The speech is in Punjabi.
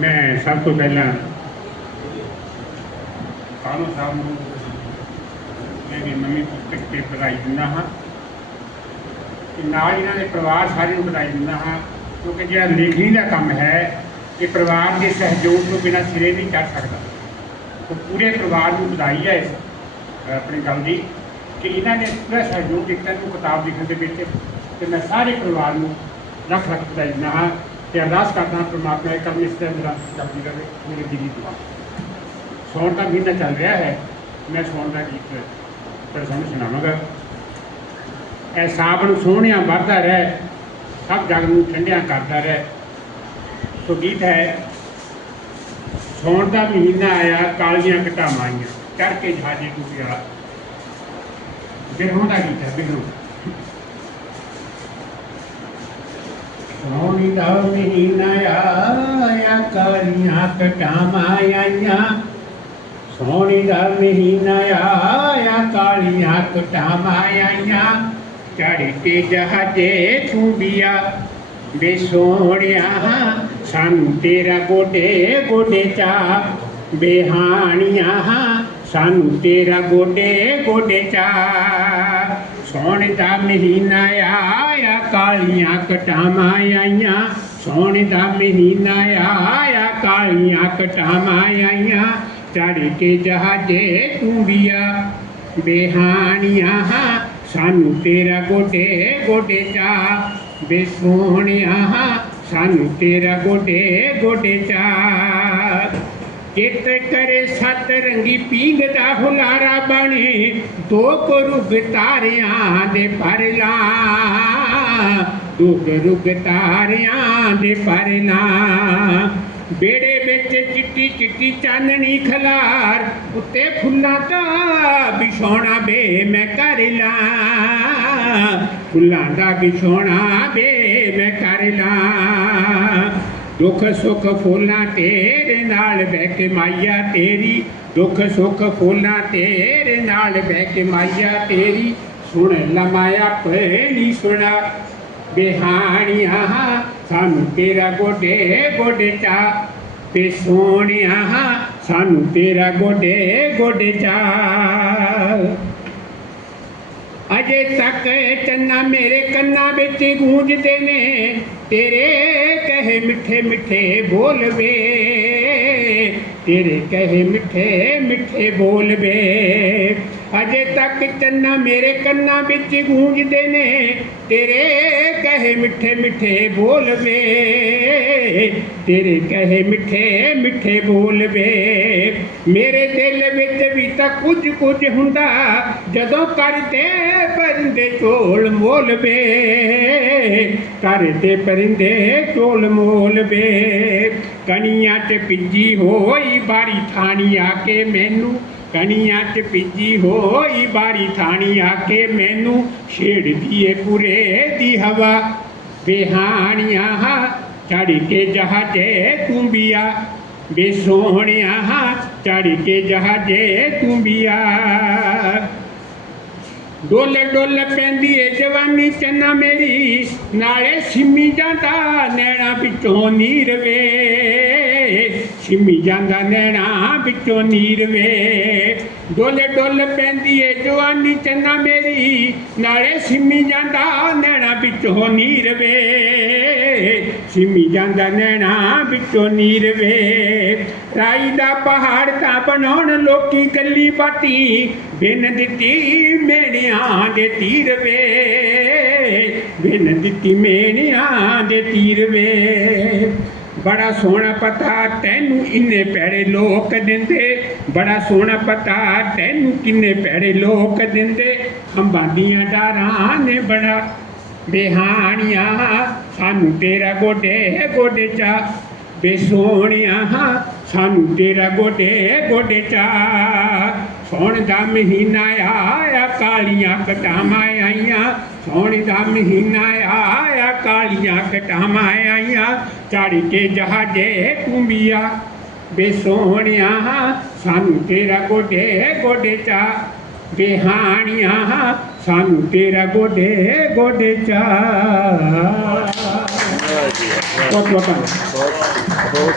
ਮੈਂ ਸਭ ਤੋਂ ਪਹਿਲਾਂ ਕਾਨੂੰ ਸਾਹਿਬ ਨੂੰ ਮੇਰੀ ਮੰਮੀ ਪੁੱਤਕ ਤੇ ਵਧਾਈ ਦਿੰਦਾ ਹਾਂ ਤੇ ਨਾਲ ਇਹਨਾਂ ਦੇ ਪਰਿਵਾਰ ਸਾਰੇ ਨੂੰ ਵਧਾਈ ਦਿੰਦਾ ਹਾਂ, ਕਿਉਂਕਿ ਜਿਹੜਾ ਲੇਖਣੀ ਦਾ ਕੰਮ ਹੈ, ਇਹ ਪਰਿਵਾਰ ਦੇ ਸਹਿਯੋਗ ਤੋਂ ਬਿਨਾਂ ਸਿਰੇ ਨਹੀਂ ਚੜ ਸਕਦਾ। ਉਹ ਪੂਰੇ ਪਰਿਵਾਰ ਨੂੰ ਵਧਾਈ ਹੈ ਇਸ ਆਪਣੀ ਗੱਲ ਦੀ ਕਿ ਇਹਨਾਂ ਨੇ ਪੂਰਾ ਸਹਿਯੋਗ ਦਿੱਤਾ ਨੂੰ ਕਿਤਾਬ ਲਿਖਣ ਦੇ ਵਿੱਚ ਤੇ ਮੈਂ ਸਾਰੇ ਪਰਿਵਾਰ ਨੂੰ ਰੱਖ ਰੱਖ ਵਧਾਈ ਦਿੰਦਾ ਹਾਂ। ਤੇ ਅਰਦਾਸ ਕਰਦਾ ਪ੍ਰਮਾਤਮਾ ਇਹ ਕੰਮ ਇਸ ਤਰ੍ਹਾਂ ਮੇਰਾ ਚੱਲਦੀ ਰਹੇ, ਮੇਰੇ ਦਿਲੀ ਦੁਆ। ਸੌਣ ਦਾ ਮਹੀਨਾ ਚੱਲ ਰਿਹਾ ਹੈ, ਮੈਂ ਸੌਣ ਦਾ ਗੀਤ ਪਰ ਤੁਹਾਨੂੰ ਸੁਣਾਵਾਂਗਾ। ਇਹ ਸਾਬਣ ਸੋਹਣਿਆਂ ਵਰਦਾ ਰਹਿ, ਸਭ ਜਗ ਨੂੰ ਠੰਡਿਆਂ ਕਰਦਾ ਰਹਿ। ਸੋ ਗੀਤ ਹੈ, ਸੌਣ ਦਾ ਮਹੀਨਾ ਆਇਆ, ਕਾਲੀਆਂ ਘਟਾਵਾਂ ਆਈਆਂ ਚੜ ਕੇ ਜਹਾਜ਼ੇ ਟੁੱਟੀ ਵਾਲਾ ਬਿਰਹੋਂ ਦਾ ਗੀਤ ਹੈ, ਬਿਰਹੋਂ। ਸੌਣੀ ਦਾ ਮਹੀਨਾ ਆਇਆ ਕਾਲੀਆਂ ਘਟਾਵਾਂ ਆਈਆਂ ਸੋਹਣੀ ਦਾ ਮਹੀਨਾ ਆਇਆ ਕਾਲੀਆਂ ਕਟਾਵਾਂ ਆਈਆਂ ਚੜ੍ਹ ਕੇ ਜਹਾਜੇ ਖੂਬੀਆ ਬੇ ਸੋਹਣਿਆ ਸਾਨੂੰ ਤੇਰਾ ਗੋਡੇ ਗੋਡੇ ਚਾ ਬਿਹਾਣੀਆਂ ਸਾਨੂੰ ਤੇਰਾ ਗੋਡੇ ਗੋਡੇ ਚਾ ਸੋਹਣ ਦਾ ਮਹੀਨਾ ਆਇਆ ਕਾਲੀਆਂ ਕਟਾਵਾਂ ਆਈਆਂ ਸੋਹਣ ਦਾ ਮਹੀਨਾ ਆਇਆ ਕਾਲੀਆਂ ਕਟਾਵਾਂ ਆਈਆਂ ਚੜ ਕੇ ਕਰੇ ਸਤ ਰੰਗੀ ਪੀਂਗ ਦਾ ਹੁਲਾਰਾ ਬਣੇ, ਦੋ ਰੁਗ ਤਾਰਿਆਂ ਦੇ ਪਰਲਾ, ਦੋ ਰੁਗ ਤਾਰਿਆਂ ਦੇ ਪਰਲਾ। ਬੇੜੇ ਵਿੱਚ ਚਿੱਟੀ ਚਿੱਟੀ ਚਾਨਣੀ ਖਲਾਰ, ਉੱਤੇ ਫੁੱਲਾਂ ਦਾ ਵਿਛੋਣਾ ਬੇ ਮੈਂ ਕਰ ਲਾਂ। ਫੁੱਲਾਂ ਦਾ ਵਿਛੋਣਾ ਬੇ ਮੈਂ ਕਰ ਲਾਂ। ਦੁੱਖ ਸੁੱਖ ਫੁੱਲਾਂ ਤੇਰੇ ਨਾਲ ਬਹਿ ਕੇ ਮਾਇਆ ਤੇਰੀ ਦੁੱਖ ਸੁੱਖ ਫੁੱਲਾਂ ਤੇਰੇ ਨਾਲ ਬਹਿ ਕੇ ਮਾਇਆ ਤੇਰੀ ਸੁਣ ਲਮਾਇਆ ਪਹਿਲੀ ਸੁਣਾ ਬਿਹਾਣੀਆਂ ਸਾਨੂੰ ਤੇਰਾ ਗੋਡੇ ਗੋਡੇ ਚਾ ਤੇ ਸੋਹਣਿਆ ਸਾਨੂੰ ਤੇਰਾ ਗੋਡੇ ਗੋਡੇ ਚਾ ਅਜੇ ਤੱਕ ਚੰਨਾ ਮੇਰੇ ਕੰਨਾਂ ਵਿੱਚ ਗੂੰਜਦੇ ਨੇ ਤੇਰੇ ਕਹੇ ਮਿੱਠੇ ਮਿੱਠੇ ਬੋਲ ਵੇ। ਤੇਰੇ ਕਹੇ ਮਿੱਠੇ ਮਿੱਠੇ ਬੋਲ ਵੇ। ਅਜੇ ਤੱਕ ਚੰਨਾ ਮੇਰੇ ਕੰਨਾਂ ਵਿੱਚ ਗੂੰਜਦੇ ਨੇ। ਤੇਰੇ ਕਹੇ ਮਿੱਠੇ ਮਿੱਠੇ ਬੋਲ ਵੇ ਤੇਰੇ ਕਹੇ ਮਿੱਠੇ ਮਿੱਠੇ ਬੋਲ ਵੇ ਮੇਰੇ ਦਿਲ ਵਿੱਚ ਵੀ ਤਾਂ ਕੁਝ ਕੁਝ ਹੁੰਦਾ। ਜਦੋਂ ਕਰਦੇ ਪਰਿੰਦੇ ਝੋਲ ਮੋਲ ਵੇ ਕਰਦੇ ਪਰਿੰਦੇ ਝੋਲ ਮੋਲ ਵੇ ਕਣੀਆਂ 'ਚ ਪਿੱਜੀ ਹੋਈ ਬਾਰੀ ਥਾਣੀ ਆ ਕੇ ਮੈਨੂੰ ਕਣੀਆਂ 'ਚ ਪਿੱਜੀ ਹੋਈ ਬਾਰੀ ਥਾਣੀ ਆ ਕੇ ਮੈਨੂੰ ਛੇੜਦੀ ਏ ਪੁਰੇ ਦੀ ਹਵਾ। ਬਿਹਾਣੀਆਂ ਚੜ ਕੇ ਜਹਾਜੇ ਤੁੰਬੀਆ ਬੇ ਸੋਹਣਿਆ ਚੜ ਕੇ ਜਹਾਜੇ ਤੁੰਬੀਆ ਡੋਲ ਡੋਲ ਪੈਂਦੀ ਏ ਜਵਾਨੀ ਚੰਨਾ ਮੇਰੀ, ਨਾਲੇ ਸਿੰਮੀ ਜਾਂਦਾ ਨੈਣਾ ਵਿੱਚੋਂ ਨੀਰ ਵੇ ਸਿੰਮੀ ਜਾਂਦਾ ਨੈਣਾ ਵਿੱਚੋਂ ਨੀਰ ਵੇ। ਡੋਲ ਡੋਲ ਪੈਂਦੀ ਏ ਜਵਾਨੀ ਚੰਨਾ ਮੇਰੀ। ਨਾਲੇ ਸਿੰਮੀ ਜਾਂਦਾ ਨੈਣਾ ਵਿੱਚੋਂ ਨੀਰ ਵੇ। ਸਿੰਮੀ ਜਾਂਦਾ ਨੈਣਾ ਵਿੱਚੋਂ ਨੀਰ ਵੇ। ਰਾਈ ਦਾ ਪਹਾੜ ਤਾਂ ਬਣਾਉਣ ਲੋਕੀ ਗੱਲੀ ਬਾਤੀ। ਬਿਨ ਦਿੱਤੀ ਮੇਣਿਆਂ ਦੇ ਤੀਰ ਵੇ। ਬਿਨ ਦਿੱਤੀ ਮੇਣਿਆਂ ਦੇ ਤੀਰ ਵੇ। ਬੜਾ ਸੋਹਣਾ ਪਤਾ ਤੈਨੂੰ ਇੰਨੇ ਪੈੜੇ ਲੋਕ ਦਿੰਦੇ। ਬੜਾ ਸੋਹਣਾ ਪਤਾ ਤੈਨੂੰ ਕਿੰਨੇ ਪੈੜੇ ਲੋਕ ਦਿੰਦੇ। ਖੰਭਾਂ ਦੀਆਂ ਡਾਰਾਂ ਨੇ ਬੜਾ ਬਿਹਾਣੀਆਂ, ਸਾਨੂੰ ਤੇਰਾ ਗੋਡੇ ਗੋਡੇ ਚਾ। ਬੇ ਸੋਹਣਿਆ ਸਾਨੂੰ ਤੇਰਾ ਗੋਡੇ ਗੋਡੇ ਚਾ। ਸੋਹਣ ਦਾ ਮਹੀਨਾ ਆਇਆ ਕਾਲੀਆਂ ਕਟਾਵਾਂ ਆਈਆਂ। ਸੋਹਣ ਦਾ ਮਹੀਨਾ ਆਇਆ ਕਾਲੀਆਂ ਕਟਾਵਾਂ ਆਈਆਂ। ਚੜ ਕੇ ਜਹਾਜੇ ਕੁੰਬੀਆ ਬੇ ਸੋਹਣਿਆ ਸਾਨੂੰ ਤੇਰਾ ਗੋਡੇ ਗੋਡੇ ਚਾ। ਬਿਹਾਣੀਆਂ ਸਾਨੂੰ ਤੇਰਾ ਗੋਡੇ ਗੋਡੇ ਚਾ। ਬਹੁਤ ਬਹੁਤ ਬਹੁਤ